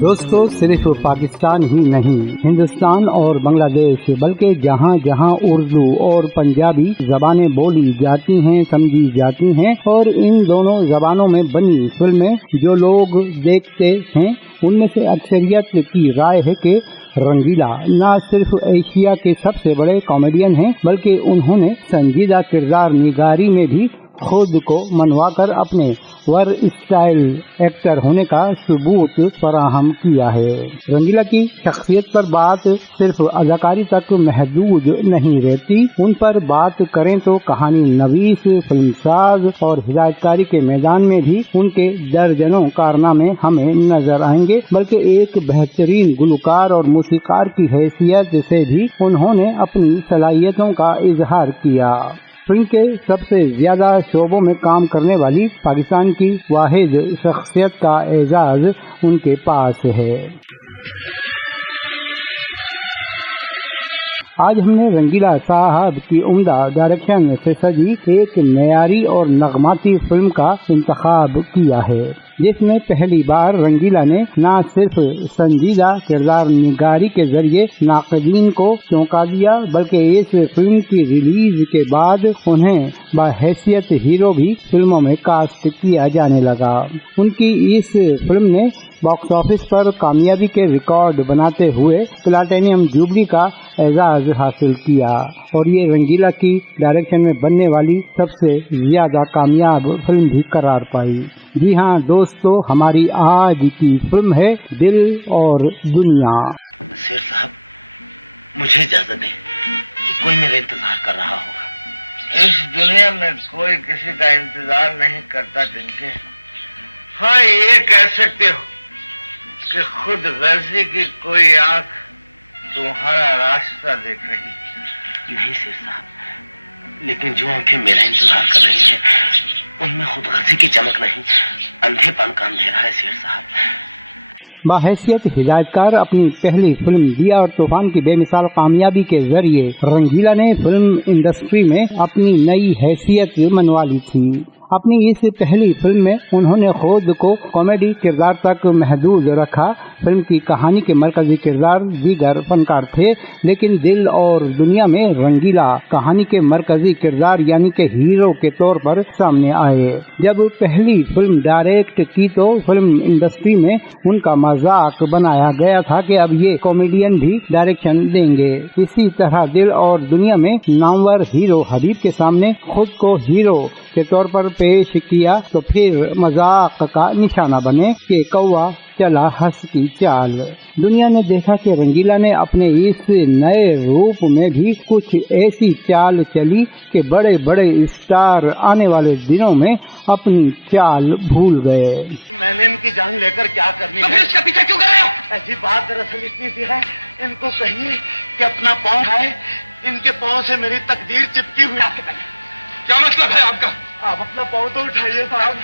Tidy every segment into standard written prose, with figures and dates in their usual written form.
دوستو، صرف پاکستان ہی نہیں، ہندوستان اور بنگلہ دیش بلکہ جہاں جہاں اردو اور پنجابی زبانیں بولی جاتی ہیں، سمجھی جاتی ہیں، اور ان دونوں زبانوں میں بنی فلمیں جو لوگ دیکھتے ہیں ان میں سے اکثریت کی رائے ہے کہ رنگیلا نہ صرف ایشیا کے سب سے بڑے کامیڈین ہیں بلکہ انہوں نے سنجیدہ کردار نگاری میں بھی خود کو منوا کر اپنے ور اسٹائل ایکٹر ہونے کا ثبوت فراہم کیا ہے۔ رنگیلا کی شخصیت پر بات صرف اداکاری تک محدود نہیں رہتی، ان پر بات کریں تو کہانی نویس، فلم ساز اور ہدایت کاری کے میدان میں بھی ان کے درجنوں کارنامے ہمیں نظر آئیں گے، بلکہ ایک بہترین گلوکار اور موسیقار کی حیثیت سے بھی انہوں نے اپنی صلاحیتوں کا اظہار کیا۔ فلم کے سب سے زیادہ شعبوں میں کام کرنے والی پاکستان کی واحد شخصیت کا اعزاز ان کے پاس ہے۔ آج ہم نے رنگیلا صاحب کی عمدہ ڈائریکشن سے سجی ایک معیاری اور نغماتی فلم کا انتخاب کیا ہے، جس میں پہلی بار رنگیلا نے نہ صرف سنجیدہ کردار نگاری کے ذریعے ناقدین کو چونکا دیا بلکہ اس فلم کی ریلیز کے بعد انہیں بحیثیت ہیرو بھی فلموں میں کاسٹ کیا جانے لگا۔ ان کی اس فلم نے باکس آفس پر کامیابی کے ریکارڈ بناتے ہوئے پلاٹینیم جوبلی کا اعزاز حاصل کیا، اور یہ رنگیلا کی ڈائریکشن میں بننے والی سب سے زیادہ کامیاب فلم بھی قرار پائی۔ جی ہاں دوستو، ہماری آج کی فلم ہے دل اور دنیا۔ شیر صاحب، مجھے اجازت دیں، کوئی میرا انتظار کر رہا ہوگا۔ اس دنیا میں کوئی کسی کا انتظار نہیں کرتا دن کے۔ ہاں، یہ کہہ سکتے ہو کہ خود غرضی کی کوئی آنکھ تمہارا راستہ دیکھ رہی۔ نہیں شیر صاحب، لیکن جو آنکھیں میرا انتظار کر رہی ہیں ان میں خود غرضی کی چمک نہیں، اندھے پن کا اندھیرا ہے شیر صاحب۔ بحیثیت ہدایت کار اپنی پہلی فلم دیا اور طوفان کی بے مثال کامیابی کے ذریعے رنگیلا نے فلم انڈسٹری میں اپنی نئی حیثیت منوا لی تھی۔ اپنی اس پہلی فلم میں انہوں نے خود کو کامیڈی کردار تک محدود رکھا۔ فلم کی کہانی کے مرکزی کردار دیگر فنکار تھے، لیکن دل اور دنیا میں رنگیلا کہانی کے مرکزی کردار یعنی کہ ہیرو کے طور پر سامنے آئے۔ جب پہلی فلم ڈائریکٹ کی تو فلم انڈسٹری میں ان کا مذاق بنایا گیا تھا کہ اب یہ کامیڈین بھی ڈائریکشن دیں گے۔ اسی طرح دل اور دنیا میں نامور ہیرو حبیب کے سامنے خود کو ہیرو کے طور پر پیش کیا تو پھر مذاق کا نشانہ بنے کہ کوا چلا ہنس کی چال۔ دنیا نے دیکھا کہ رنگیلا نے اپنے اس نئے روپ میں بھی کچھ ایسی چال چلی کہ بڑے بڑے اسٹار آنے والے دنوں میں اپنی چال بھول گئے۔ میں نے ان کی جان لے کر کیا کرنی ہے؟ اس کے پیچھے کیوں گئے؟ ایسی بات دراصل اتنی سی ہے، ان کو کہیے کہ اپنا پاؤں اٹھائے، ان کے پاؤں سے میری تقدیر چپکی ہوئی۔ آپ کے پاس کیا مطلب ہے آپ کا؟ آپ اپنا پاؤں تو اٹھائیے صاحب۔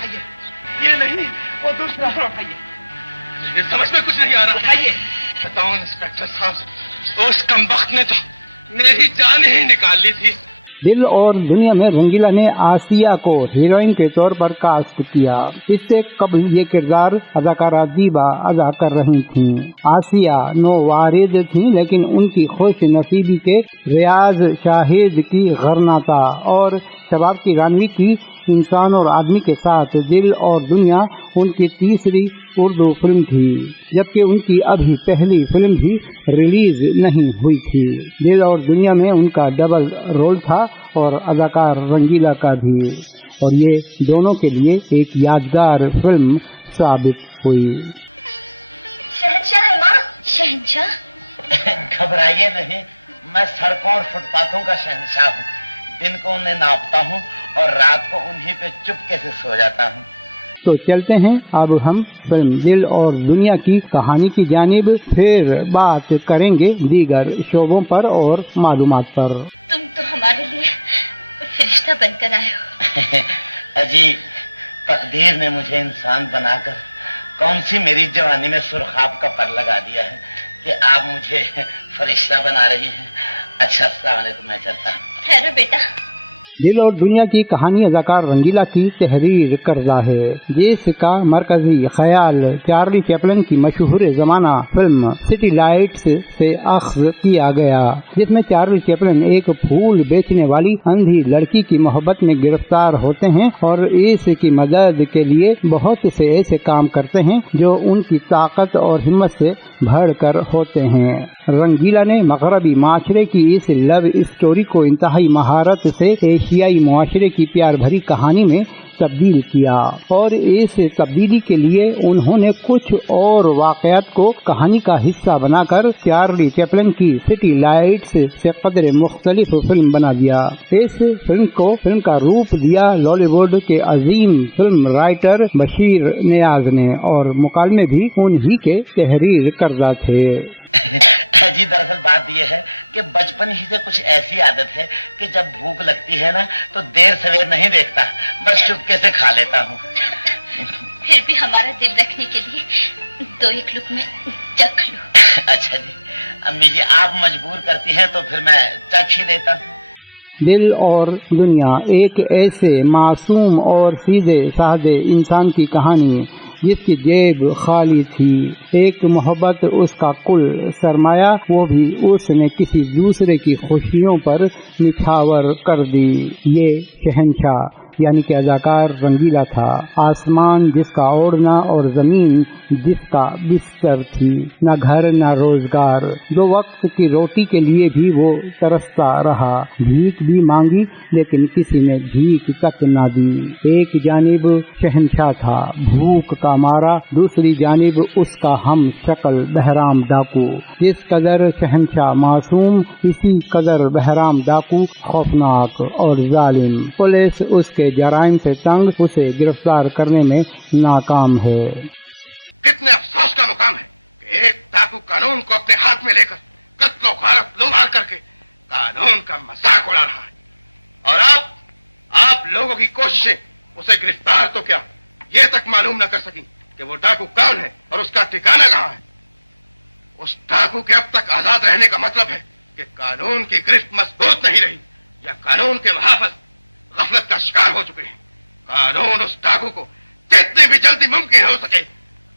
یہ نہیں، وہ دوسرا اٹھائیے۔ یہ سمجھ میں کچھ نہیں آ رہا۔ اٹھائیے۔ بتاؤ انسپیکٹر صاحب، اس کمبخت نے تو میری جان ہی نکال لی تھی۔ دل اور دنیا میں رنگیلا نے آسیہ کو ہیروئن کے طور پر کاسٹ کیا۔ اس سے قبل یہ کردار اداکارہ دیبا ادا کر رہی تھیں۔ آسیہ نووارد تھیں، لیکن ان کی خوش نصیبی کے ریاض شاہد کی غرناطہ اور شباب کی رانوی کی انسان اور آدمی کے ساتھ دل اور دنیا ان کی تیسری اردو فلم تھی، جبکہ ان کی ابھی پہلی فلم بھی ریلیز نہیں ہوئی تھی۔ دل اور دنیا میں ان کا ڈبل رول تھا اور اداکار رنگیلا کا بھی، اور یہ دونوں کے لیے ایک یادگار فلم ثابت ہوئی۔ شہنشاہ ہے ماں، شہنشاہ؟ گھبرائیے نہیں، میں سڑکوں اور فٹ پاتھوں کا شہنشاہ ہوں۔ دن کو انہیں ناپتا ہوں اور رات کو انہی پہ چپکے سے سو جاتا ہوں۔ تو چلتے ہیں اب ہم فلم دل اور دنیا کی کہانی کی جانب، پھر بات کریں گے دیگر شعبوں پر اور معلومات پر۔ تم تو ہمارے لیے فرشتہ بن کر آئے ہو۔ اجی، تقدیر نے مجھے انسان بنا کر कौन सी मेरी जवानी में सुरखाब का पर लगा दिया है कि आप मुझे फरिश्ता बना रही हैं। अच्छा अस्सलाम वालेकुम, मैं चलता हूँ। ठहरो बेटा। दिल और दुनिया की कहानी अदाकार रंगीला की तहरीर करदा है, जिसका मरकजी ख्याल चार्ली चैपलिन की मशहूर जमाना फिल्म सिटी लाइट्स से अख्ज़ किया गया, जिसमें चार्ली चैपलिन एक फूल बेचने वाली अंधी लड़की की मोहब्बत में गिरफ्तार होते हैं और इसकी मदद के लिए बहुत से ऐसे काम करते हैं जो उनकी ताकत और हिम्मत से बढ़कर होते हैं। रंगीला ने मगरबी माशरे की इस लव स्टोरी को इंतहाई महारत से एशियाई मुआशरे की प्यार भरी कहानी में तब्दील किया और इस तब्दीली के लिए उन्होंने कुछ और वाक़यात को कहानी का हिस्सा बनाकर चार्ली चैपलिन की सिटी लाइट्स से कदर मुख्तलिफ फिल्म बना दिया। इस फिल्म को फिल्म का रूप दिया लॉलीवुड के अजीम फिल्म राइटर बशीर नियाज ने और मुकालमे भी उन्हीं के तहरीर करदा थे। जी दरअसल बात यह है कि बचपन ही से कुछ ऐसी आदत है कि जब भूख लगती है ना तो देर सवेर नहीं देखता, बस चुपके से खा लेता हूँ। फिर भी हमारा दिल रखने के लिए 2-1 लुक में चख लो। अच्छा जी, अम्मी जी आप मजबूर करती हैं तो फिर मैं चख ही लेता हूँ। दिल और दुनिया एक ऐसे मासूम और सीधे साधे इंसान की कहानी जिसकी जेब खाली थी, एक मोहब्बत उसका कुल सरमाया, वो भी उसने किसी दूसरे की खुशियों पर निछावर कर दी। ये शहंशाह यानी कि अदाकार रंगीला था, आसमान जिसका ओढ़ना और जमीन जिसका बिस्तर थी, न घर न रोजगार, 2 वक्त की रोटी के लिए भी वो तरसता रहा, भीख भी मांगी लेकिन किसी ने भीख तक न दी। एक जानिब शहंशाह था भूख का मारा, दूसरी जानिब उसका हम शक्ल बहराम डाकू। जिस कदर शहंशाह मासूम, इसी कदर बहराम डाकू खौफनाक और जालिम। पुलिस उसके जराइम से तंग उसे गिरफ्तार करने में नाकाम है। कितने अफसोस का मुकाम है कि एक डाकू कानून को अपने हाथ में लेकर कत्ल गारत लूमार करके कानून का मजाक उड़ा रहा है और आप लोगों की कोशिशें उसे गिरफ्तार तो क्या ये तक मालूम न कर सकी कि वो डाकू कौन है और उसका ठिकाना कहाँ है। उस डाकू के अब तक आजाद रहने का मतलब है कि कानून की गिरफ्त मजबूत नहीं रही या कानून के मुहाफिज गफलत का शिकार हो चुके हैं। कानून उस डाकू को जितनी भी जल्दी मुमकिन हो सके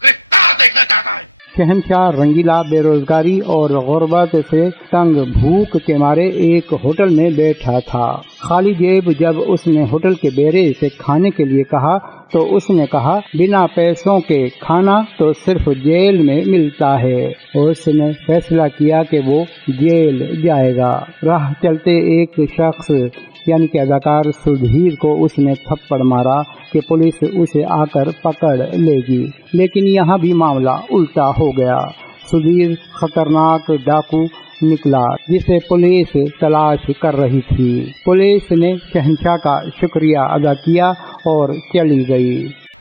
गिरफ्तार देखना चाहता है। शहंशाह रंगीला बेरोजगारी और गुर्बत से तंग भूख के मारे एक होटल में बैठा था। खाली जेब जब उसने होटल के बेरे से खाने के लिए कहा तो उसने कहा, बिना पैसों के खाना तो सिर्फ जेल में मिलता है। उसने फैसला किया कि वो जेल जाएगा। राह चलते एक शख्स यानी कि अदाकार सुधीर को उसने थप्पड़ मारा कि पुलिस उसे आकर पकड़ लेगी, लेकिन यहाँ भी मामला उल्टा हो गया। सुधीर खतरनाक डाकू निकला जिसे पुलिस तलाश कर रही थी। पुलिस ने शहंशाह का शुक्रिया अदा किया और चली गई।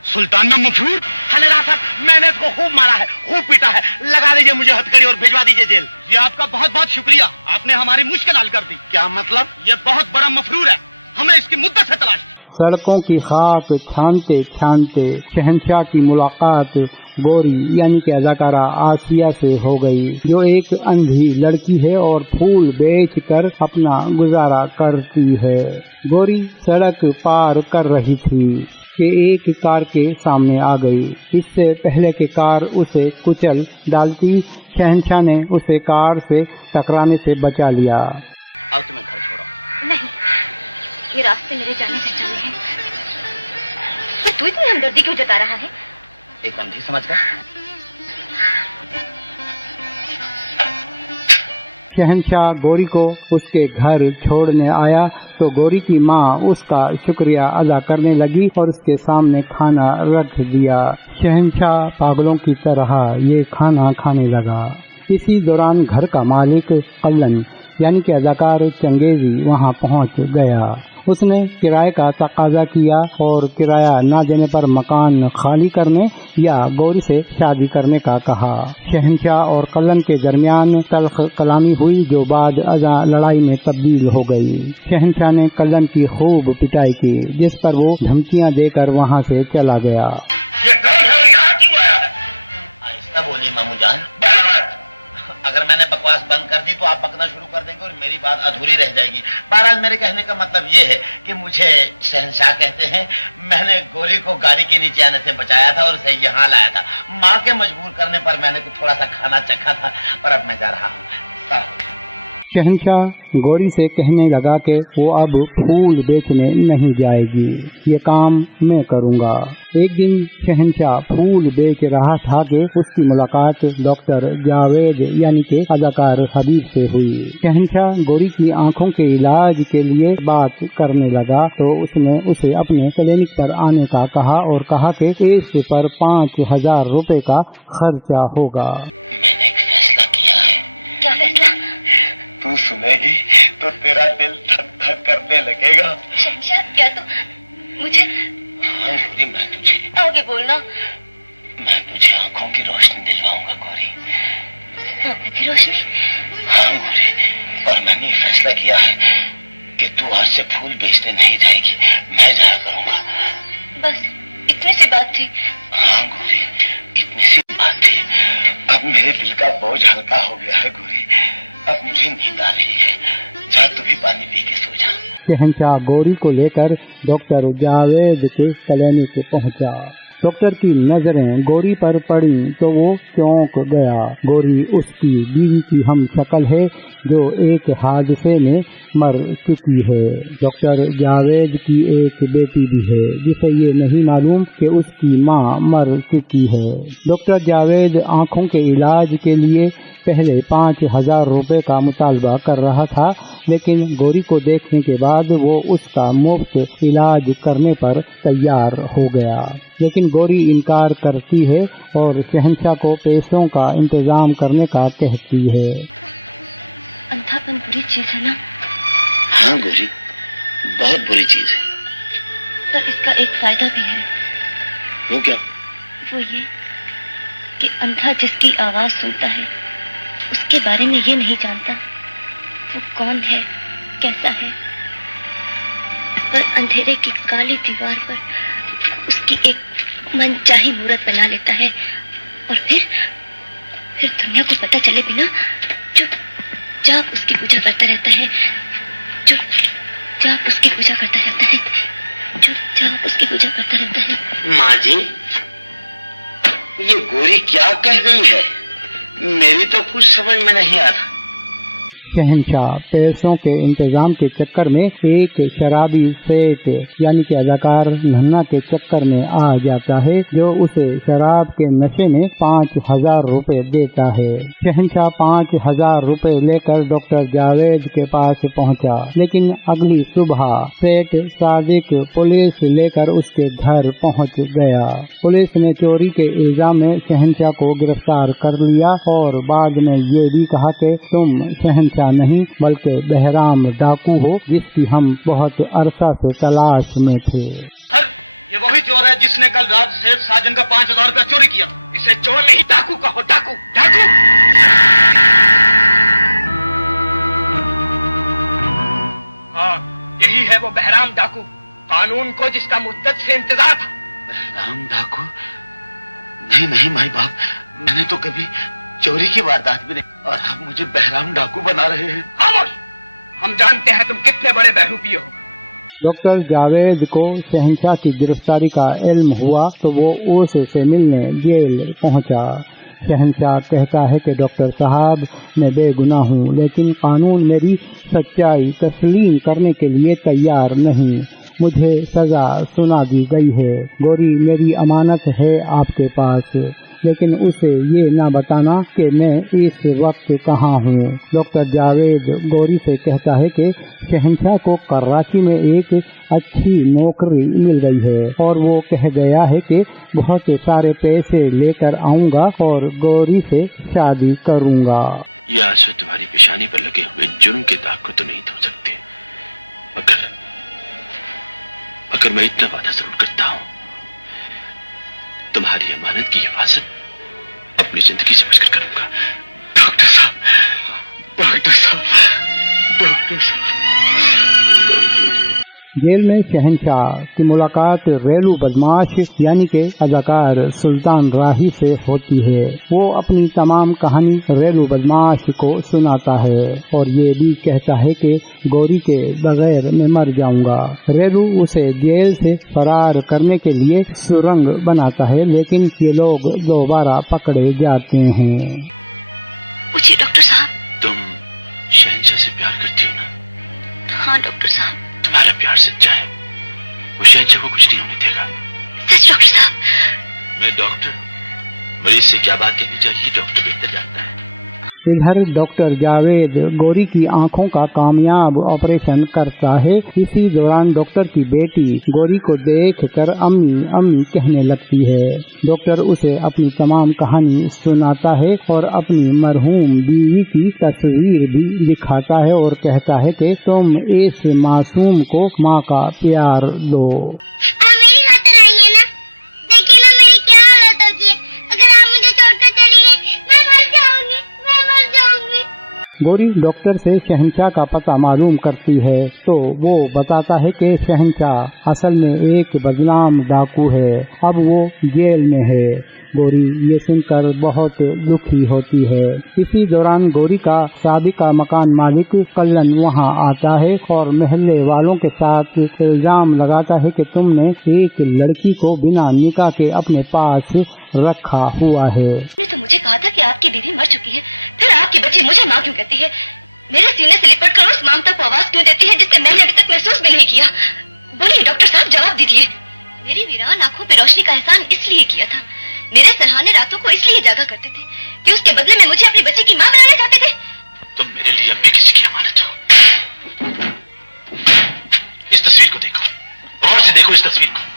सुल्तान में मफरूर थानेदार साहब, मैंने इसको खूब मारा है, खूब पीटा है, लगा दीजिए मुझे हथकड़ी और भिजवा दीजिए जेल। जी आपका बहुत बहुत शुक्रिया, आपने हमारी मुश्किल हल कर दी। क्या मतलब? ये बहुत बड़ा मफरूर है, हमें इसकी मुद्दत से तलाश। सड़कों की खाक छानते छानते शहंशाह की मुलाकात गोरी यानी कि अदाकारा आसिया से हो गई, जो एक अंधी लड़की है और फूल बेचकर अपना गुजारा करती है। गोरी सड़क पार कर रही थी कि एक कार के सामने आ गई। इससे पहले कि कार उसे कुचल डालती, शहंशाह ने उसे कार से टकराने से बचा लिया। अब तुम्हें घर छोड़ो। नहीं, ये रास्ते मेरे जाने पहचाने हैं। पर तू इतनी हमदर्दी क्यों जता रहा है? एक अंधी समझकर। शहंशाह गोरी को उसके घर छोड़ने आया तो गोरी की माँ उसका शुक्रिया अदा करने लगी और उसके सामने खाना रख दिया। शहंशाह पागलों की तरह ये खाना खाने लगा। इसी दौरान घर का मालिक कल्लन यानी कि अदाकार चंगेजी वहाँ पहुँच गया। उसने किराए का तकाजा किया और किराया न देने पर मकान खाली करने या गोरी से शादी करने का कहा। शहंशाह और कल्लन के दरमियान तल्ख कलामी हुई जो बाद अज़ा लड़ाई में तब्दील हो गई। शहंशाह ने कल्लन की खूब पिटाई की, जिस पर वो धमकियां देकर वहाँ से चला गया। ये कौन है और यहाँ क्यों आया है? बोलिए मामू जान। अगर मैंने बकवास बंद कर दी तो आप बकना शुरू कर देंगे और मेरी बात अधूरी रह जाएगी। बहरहाल मेरे कहने का मतलब ये है कि मुझे शहंशाह कहते हैं। मैंने गोरी को गाड़ी के नीचे आने से बचाया था और उसे यहाँ लाया था। माँ के मजबूर करने पर मैंने थोड़ा सा खाना चखा था और अब मैं जा रहा हूँ। शहंशाह गौरी से कहने लगा कि वो अब फूल बेचने नहीं जाएगी, ये काम मैं करूँगा। एक दिन शहंशाह फूल बेच रहा था कि उसकी मुलाकात डॉक्टर जावेद यानी के अदाकार हबीब से हुई। शहंशाह गौरी की आंखों के इलाज के लिए बात करने लगा तो उसने उसे अपने क्लिनिक पर आने का कहा और कहा कि इस पर 5,000 रुपए का खर्चा होगा। मैंने एक फैसला किया है। क्या फैसला? तू सुनेगी तो तेरा दिल धक धक करने लगेगा। शहंशाह, क्या तू मुझे? हाँ गौरी, मैं तुझे आगे बोलना। मैं तुझे आंखों की रोशनी दिलवाऊंगा गौरी। आंखों की रोशनी? हाँ गौरी, और मैंने ये फैसला किया है कि तू आज से फूल बेचने नहीं जाएगी, मैं जाया करूंगा। बस इतनी सी बात थी? हाँ गौरी, इतनी सी बात थी। अब मेरे दिल का बोझ हल्का हो गया है गौरी। अब मुझे नींद आ रही है, जा तू भी पानी पी के सो जा। शहंशाह गौरी को लेकर डॉक्टर जावेद के क्लिनिक पहुंचा। डॉक्टर की नजरें गौरी पर पड़ी तो वो चौंक गया। गौरी उसकी बीवी की हम शक्ल है जो एक हादसे में मर चुकी है। डॉक्टर जावेद की एक बेटी भी है जिसे ये नहीं मालूम कि उसकी माँ मर चुकी है। डॉक्टर जावेद आंखों के इलाज के लिए पहले 5,000 रुपए का मुतालबा कर रहा था, लेकिन गौरी को देखने के बाद वो उसका मुफ्त इलाज करने पर तैयार हो गया। लेकिन गौरी इनकार करती है और शहंशाह को पैसों का इंतजाम करने का कहती है। अंधापन बुरी चीज है ना? हाँ गौरी, बहुत बुरी चीज है। पर इसका एक फायदा भी है। वो क्या? वो ये कि अंधा जिसकी आवाज सुनता है उसके बारे में ये नहीं जानता वो कौन है, कैसा है। पर अंधेरे की काली दीवार पर उसकी एक मनचाही मूरत बना लेता है और फिर दुनिया को पता चले बिना चुपचाप उसकी पूजा करता रहता है। चुपचाप उसकी पूजा करता रहता है। चुपचाप उसकी पूजा करता रहता है। माँ जी, ये गौरी क्या कह गई है? मेरी तो कुछ समझ में नहीं आ रहा। शहंशाह पैसों के इंतजाम के चक्कर में एक शराबी सेठ यानी कि अदाकार नन्ना के चक्कर में आ जाता है, जो उसे शराब के नशे में 5,000 रुपए देता है। शहंशाह 5,000 रुपए लेकर डॉक्टर जावेद के पास पहुंचा, लेकिन अगली सुबह सेठ सादिक पुलिस लेकर उसके घर पहुंच गया। पुलिस ने चोरी के इल्जाम में शहंशाह को गिरफ्तार कर लिया और बाद में ये भी कहा कि तुम शहंशाह नहीं बल्कि बहराम डाकू हो जिसकी हम बहुत अरसा से तलाश में थे। सर, ये वही चोर है जिसने कल रात सेठ साजन का 5,000 रुपया चोरी किया। इसे चोर नहीं डाकू कहो, डाकू डाकू। हाँ, यही है वो बहराम डाकू, कानून को जिसका मुद्दत से इंतजार था। बहराम डाकू? नहीं नहीं माई बाप, मैंने तो कभी चोरी की वारदात भी नहीं, और आप मुझे बहराम डाकू बना रहे हैं। खामोश, हम जानते हैं तुम कितने बड़े बहरूपी हो। डॉक्टर जावेद को शहंशाह की गिरफ्तारी का इल्म हुआ तो वो उससे मिलने जेल पहुंचा। शहंशाह कहता है कि डॉक्टर साहब, मैं बेगुनाह हूँ, लेकिन कानून मेरी सच्चाई तस्लीम करने के लिए तैयार नहीं। मुझे सजा सुना दी गई है। गौरी मेरी अमानत है आपके पास, लेकिन उसे ये ना बताना कि मैं इस वक्त कहाँ हूँ। डॉक्टर जावेद गौरी से कहता है कि शहंशाह को कराची में एक अच्छी नौकरी मिल गई है और वो कह गया है कि बहुत सारे पैसे लेकर आऊँगा और गौरी से शादी करूँगा। ये आंसू तुम्हारी पेशानी पर लगे हुए जुर्म के दाग को तो नहीं धो सकते, मगर मैं इतना वादा जरूर करता हूँ, तुम्हारी अमानत की हिफाजत अपनी जिंदगी समझकर करूंगा। डॉक्टर साहब, डॉक्टर साहब, डॉक्टर साहब। जेल में शहंशाह की मुलाकात रेलू बदमाश यानी के अदाकार सुल्तान राही से होती है। वो अपनी तमाम कहानी रेलू बदमाश को सुनाता है और ये भी कहता है कि गौरी के बगैर मैं मर जाऊंगा। रेलू उसे जेल से फरार करने के लिए सुरंग बनाता है, लेकिन ये लोग दोबारा पकड़े जाते हैं। पूछिए डॉक्टर साहब। तुम शहंशाह से प्यार करती हो ना? हाँ डॉक्टर साहब। तुम्हारा प्यार सच्चा है, वो शहंशाह को कुछ नहीं होने देगा। सच डॉक्टर साहब? मैं डॉक्टर हूँ, मरीज से क्या बात कहनी चाहिए डॉक्टर बेहतर जानता है। इधर डॉक्टर जावेद गौरी की आंखों का कामयाब ऑपरेशन करता है। इसी दौरान डॉक्टर की बेटी गौरी को देखकर अम्मी अम्मी कहने लगती है। डॉक्टर उसे अपनी तमाम कहानी सुनाता है और अपनी मरहूम बीवी की तस्वीर भी दिखाता है और कहता है कि तुम इस मासूम को माँ का प्यार दो। गौरी डॉक्टर से शहंशाह का पता मालूम करती है तो वो बताता है कि शहंशाह असल में एक बदनाम डाकू है, अब वो जेल में है। गौरी ये सुनकर बहुत दुखी होती है। इसी दौरान गौरी का साबिका मकान मालिक कल्लन वहाँ आता है और महल्ले वालों के साथ इल्जाम लगाता है कि तुमने एक लड़की को बिना निकाह के अपने पास रखा हुआ है। तो मुझे कहा था कि आपकी बीवी मर चुकी है, फिर आपकी बच्ची मुझे माँ क्यों कहती है? मेरे सीने से लिपट कर उस ममता को आवाज क्यों देती है जिससे मैंने अभी तक महसूस भी नहीं किया? बोलिए डॉक्टर साहब, जवाब दीजिए। मेरी वीरान आंखों पे रोशनी का एहसान इसलिए किया था, मेरे सरहाने रातों को इसलिए जागा करते थे कि उसके बदले में मुझे अपनी बच्ची की माँ बनाना चाहते थे। तुम मेरे लिए अब भी किसी की अमानत हो। इस तस्वीर को देखो, गौर से देखो इस तस्वीर को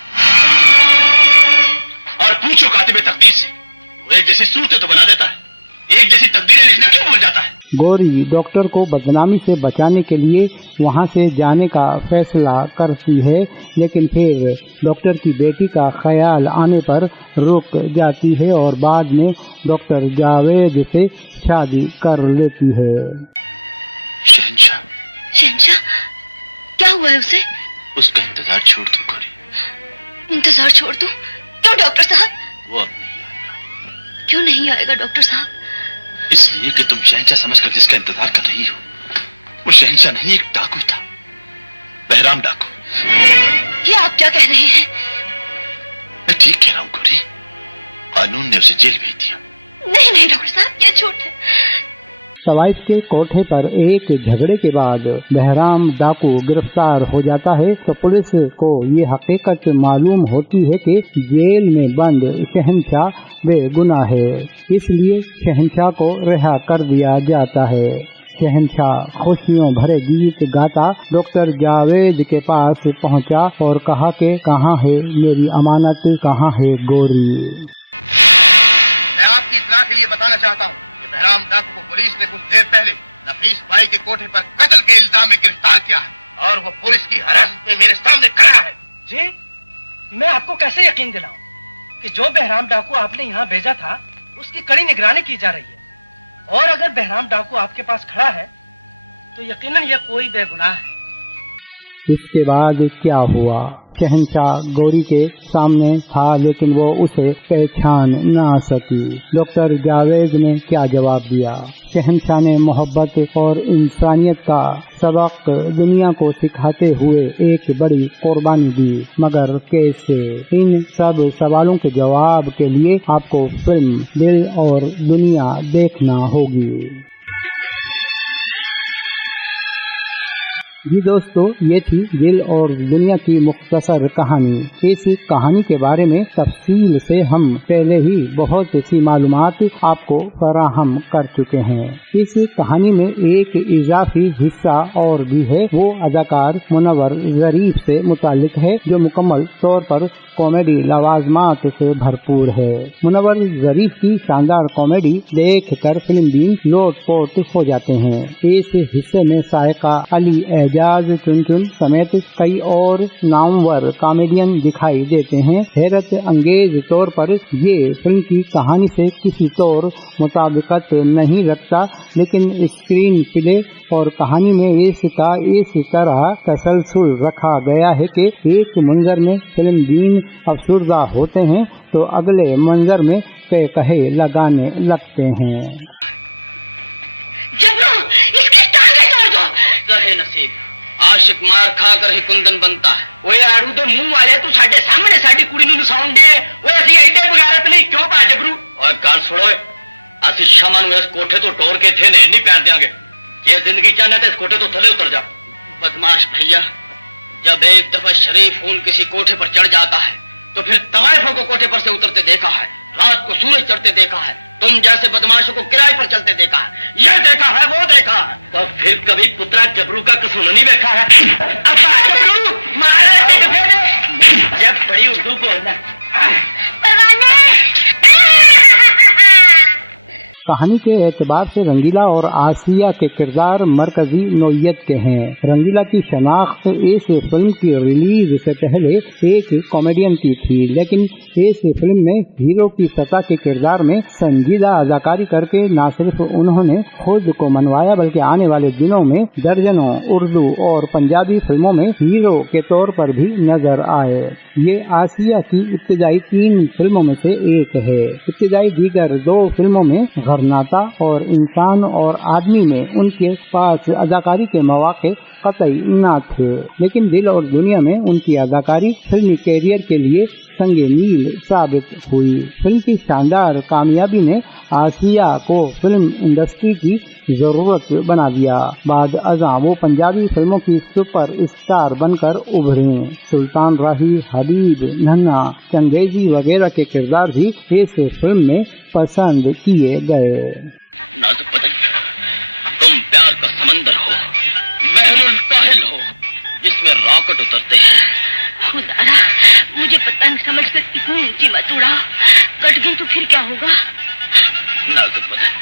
और पूछो कातिबे तकदीर से, वो एक जैसी सूरतें तो बना देता है, एक जैसी तकदीरें लिखना क्यों भूल जाता है? गौरी डॉक्टर को बदनामी से बचाने के लिए वहां से जाने का फैसला करती है, लेकिन फिर डॉक्टर की बेटी का ख्याल आने पर रुक जाती है और बाद में डॉक्टर जावेद से शादी कर लेती है। शहंशाह क्या हुआ है उसे? उसका इंतजार छोड़ दो गौरी। इंतजार छोड़ दूं? क्यों डॉक्टर साहब? वो अब नहीं आएगा। क्यों नहीं आएगा डॉक्टर साहब? इसलिए कि तुम शहंशाह समझकर जिसका इंतजार कर रही हो वो शहंशाह नहीं, एक डाकू था, बहराम डाकू। ये आप क्या कह रहे हैं? मैं ठीक कह रहा हूँ गौरी, कानून ने उसे जेल भेज दिया। नहीं डॉक्टर साहब, ये झूठ है। सवाइफ के कोठे पर एक झगड़े के बाद बहराम डाकू गिरफ्तार हो जाता है तो पुलिस को ये हकीकत मालूम होती है कि जेल में बंद शहंशाह बेगुनाह है, इसलिए शहंशाह को रिहा कर दिया जाता है। शहंशाह खुशियों भरे गीत गाता डॉक्टर जावेद के पास पहुंचा और कहा कि कहाँ है मेरी अमानत, कहाँ है गौरी? मैं आपकी इत्तला के लिए बताना चाहता हूँ कि बहराम डाकू को पुलिस ने कुछ देर पहले नफीस भाई के कोठे पर कत्ल के इल्जाम में गिरफ्तार किया है और वो पुलिस की हिरासत में मेरे सामने खड़ा है। जी, मैं आपको कैसे यकीन दिलाऊं कि जो बहराम डाकू आपने यहाँ भेजा था उसकी कड़ी निगरानी की जा रही है, और अगर बहराम डाकू आपके पास खड़ा है तो यकीनन यह कोई बेगुनाह है। इसके बाद क्या हुआ? शहंशाह गौरी के सामने था लेकिन वो उसे पहचान ना सकी। डॉक्टर जावेद ने क्या जवाब दिया? शहंशाह ने मोहब्बत और इंसानियत का सबक दुनिया को सिखाते हुए एक बड़ी कुर्बानी दी, मगर कैसे? इन सब सवालों के जवाब के लिए आपको फिल्म दिल और दुनिया देखना होगी। जी दोस्तों, ये थी दिल और दुनिया की मुख्तसर कहानी। इस कहानी के बारे में तफसील से हम पहले ही बहुत सी मालूमात आपको फराहम कर चुके हैं। इस कहानी में एक इजाफी हिस्सा और भी है, वो अदाकार मुनव्वर ज़रीफ से मुतालिक है, जो मुकम्मल तौर पर कॉमेडी लवाजमात से भरपूर है। मुनव्वर ज़रीफ की शानदार कॉमेडी देख कर फिल्म बीन लोटपोट हो जाते हैं। इस हिस्से में सायका, अली एजाज, चुन समेत कई और नामवर कॉमेडियन दिखाई देते हैं। हैरत अंगेज तौर पर ये फिल्म की कहानी से किसी तौर मुताबिकत नहीं रखता, لیکن اسکرین پلے اور کہانی میں اس کا اس طرح تسلسل رکھا گیا ہے کہ ایک منظر میں فلم بین افسردہ ہوتے ہیں تو اگلے منظر میں کہے لگانے لگتے ہیں۔ جبرو اس کی ٹانگیں توڑ دو۔ کہے نصیب عاشق مار کھا کر ہی کندن بنتا ہے۔ وہ آڑو دے منہ والے تو ساڈے سامنے ساڈی کڑی نوں نساؤن دے، وہ اسی ایڈے بغیرت نہیں کیوں پا جبرو؟ اور گل سنو، اسی شمع نوں اس کوٹھے تو ٹور کے تھے نہیں پین دیاں گے۔ یہ زندگی چاہنا تو اس کوٹھے تو تھلے اتر جا۔ بدماش بھیا، جب ایک دفعہ شریف خون کسی کوٹھے پر چڑھ جاتا ہے تو پھر طوائفوں کو کوٹھے پر سے اترتے دیکھا ہے، رات کو سورج چڑھتے دیکھا ہے، تم جیسے بدماشوں کو کرائے پر چلتے دیکھا ہے، یہ دیکھا ہے وہ دیکھا ہے، تو پھر کبھی پترا جبرو کا قصور نہیں دیکھا ہے؟ ابا جبرو مارے جب بڑی اردو بولنا پروانے۔ کہانی کے اعتبار سے رنگیلا اور آسیہ کے کردار مرکزی نوعیت کے ہیں۔ رنگیلا کی شناخت اس فلم کی ریلیز سے پہلے ایک کامیڈین کی تھی، لیکن اس فلم میں ہیرو کی سطح کے کردار میں سنجیدہ اداکاری کر کے نہ صرف انہوں نے خود کو منوایا بلکہ آنے والے دنوں میں درجنوں اردو اور پنجابی فلموں میں ہیرو کے طور پر بھی نظر آئے۔ یہ آسیہ کی ابتدائی 3 فلموں میں سے ایک ہے۔ ابتدائی دیگر 2 فلموں میں غرناطہ اور انسان اور آدمی میں ان کے پاس اداکاری کے مواقع قطعی نہ تھے، لیکن دل اور دنیا میں ان کی اداکاری فلمی کیریئر کے لیے سنگ میل ثابت ہوئی۔ فلم کی شاندار کامیابی نے آسیہ کو فلم انڈسٹری کی ضرورت بنا دیا۔ بعد ازاں وہ پنجابی فلموں کی سپر اسٹار بن کر ابھریں۔ سلطان راہی، حبیب، ننھا، چنگیزی وغیرہ کے کردار بھی اس فلم میں پسند کیے گئے۔ نازک بدن، تم پیار کا سمندر ہو، بحر الکاہل ہو جس میں راکٹ اترتے ہیں۔ خدا مجھے پتنگ سمجھ کر اتنی اونچی مت اڑا، کٹ گئی تو پھر کیا ہوگا؟ نازک بدن،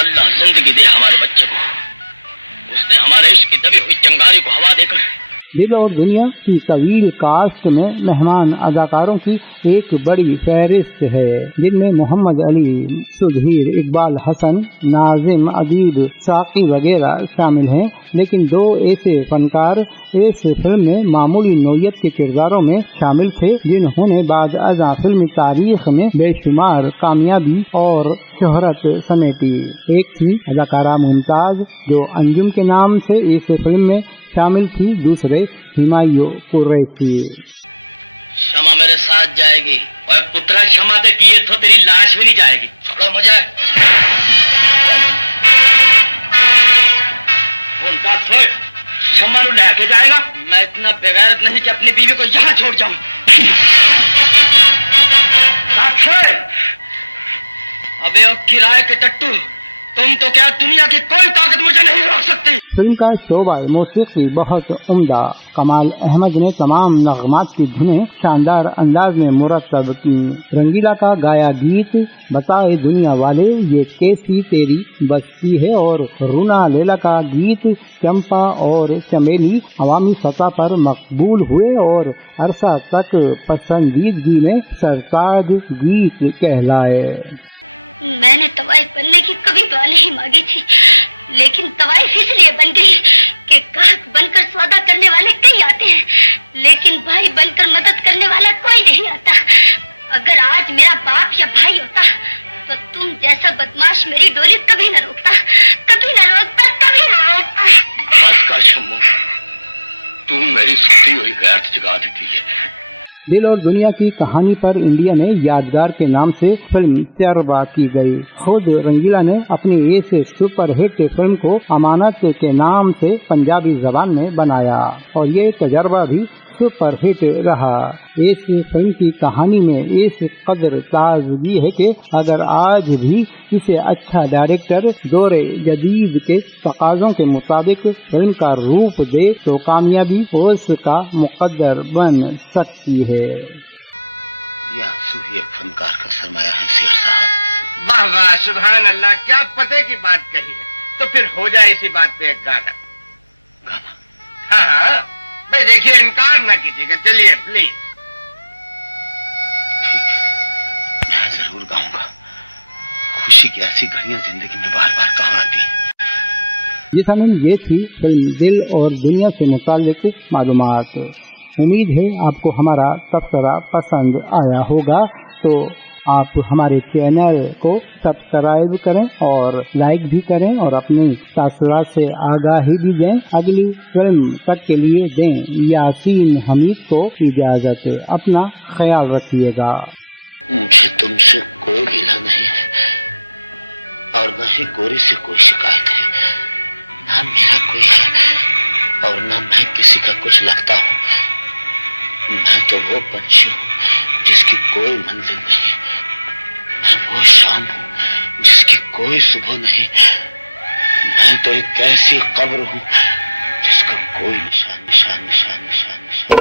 اللہ زندگی دے ہمارے بچے کو، اس نے ہمارے عشق کی دبی ہوئی چنگاری کو ہوا دے کر۔ دل اور دنیا کی طویل کاسٹ میں مہمان اداکاروں کی ایک بڑی فہرست ہے، جن میں محمد علی، سدھیر، اقبال حسن، ناظم، ادیب، ساقی وغیرہ شامل ہیں، لیکن 2 ایسے فنکار اس فلم میں معمولی نوعیت کے کرداروں میں شامل تھے جنہوں نے بعد ازاں فلمی تاریخ میں بے شمار کامیابی اور شہرت سمیٹی۔ ایک تھی اداکارہ ممتاز جو انجم کے نام سے اس فلم میں شامل تھی، دوسرے ہمایوں قریشی۔ شمع میرے ساتھ جائے گی، اور پترا شمع تے کیے تو تیری لاش بھی نہیں جائے گی۔ چھوڑو مجھے۔ شمع نو لے کے جائے گا؟ میں اتنا بغیرت نہیں کہ اپنی بیوی کو یہاں چھوڑ جاؤں۔ ابے او کرائے کے ٹٹو، تم تو کیا دنیا کی کوئی طاقت مجھے نہیں روک سکتی۔ فلم کا شعبہ موسیقی بہت عمدہ۔ کمال احمد نے تمام نغمات کی دھنیں شاندار انداز میں مرتب کی۔ رنگیلا کا گایا گیت بتائے دنیا والے یہ کیسی تیری بستی ہے اور رونا لیلا کا گیت چمپا اور چمیلی عوامی سطح پر مقبول ہوئے اور عرصہ تک پسندیدگی میں سرتاج گیت کہلائے۔ میں نے طوائف بننے کی کبھی دعا نہیں مانگی تھی، لیکن طوائف اس لیے بن گئی کہ گاہک بن کر سودا کرنے والے کئی آتے ہیں، لیکن بھائی بن کر مدد کرنے والا کوئی نہیں آتا۔ اگر آج میرا باپ یا بھائی ہوتا تو تم جیسا بدماش میری ڈوری کبھی نہ روکتا، کبھی نہ روکتا، کبھی نہ روکتا۔ بس کر شمو، تم میری ستی ہوئی غیرت جگا دیتی ہے۔ دل اور دنیا کی کہانی پر انڈیا میں یادگار کے نام سے فلم تجربہ کی گئی۔ خود رنگیلا نے اپنی اس سپر ہٹ فلم کو امانت کے نام سے پنجابی زبان میں بنایا اور یہ تجربہ بھی سپر ہٹ رہا۔ اس فلم کی کہانی میں اس قدر تازگی ہے کہ اگر آج بھی اسے اچھا ڈائریکٹر دور جدید کے تقاضوں کے مطابق فلم کا روپ دے تو کامیابی اس کا مقدر بن سکتی ہے۔ یہ آنسو ہی ایک فنکار کا سرمایہ ہے سیٹھ صاحب۔ واہ واہ، سبحان اللہ، کیا پتے کی بات کہی ہے۔ تو پھر ہو جائے اسی بات پہ ایک گانا۔ گانا؟ ہاں ہاں بھائی، دیکھیے انکار نہ کیجیے گا، چلیے پلیز۔ ٹھیک ہے، میں ضرور گاؤں گا۔ खुशी की ऐसी घड़ियां जिंदगी में बार बार कहाँ आती हैं। जी सामीन, ये थी फिल्म दिल और दुनिया से मुताल्लिक मालूमात। उम्मीद है आपको हमारा तबसरा पसंद आया होगा, तो आप हमारे चैनल को सब्सक्राइब करें और लाइक भी करें और अपनी तासुरात से आगाही भी दें। अगली फिल्म तक के लिए दें यासीन हमीद को इजाजत। अपना ख्याल रखिएगा। मुझे तुमसे कोई गिला नहीं है और न ही गोरी से कोई शिकायत है। ना मेरा कोई है और ना मैं किसी का कुछ लगता हूँ। मैं तो वो पंछी हूँ जिसकी कोई मंजिल नहीं। मैं वो शाम हूँ जिसकी कोई सुबह नहीं। मैं तो एक ऐसी कब्र हूँ जिसका कोई निशान निशान निशान निशान निशान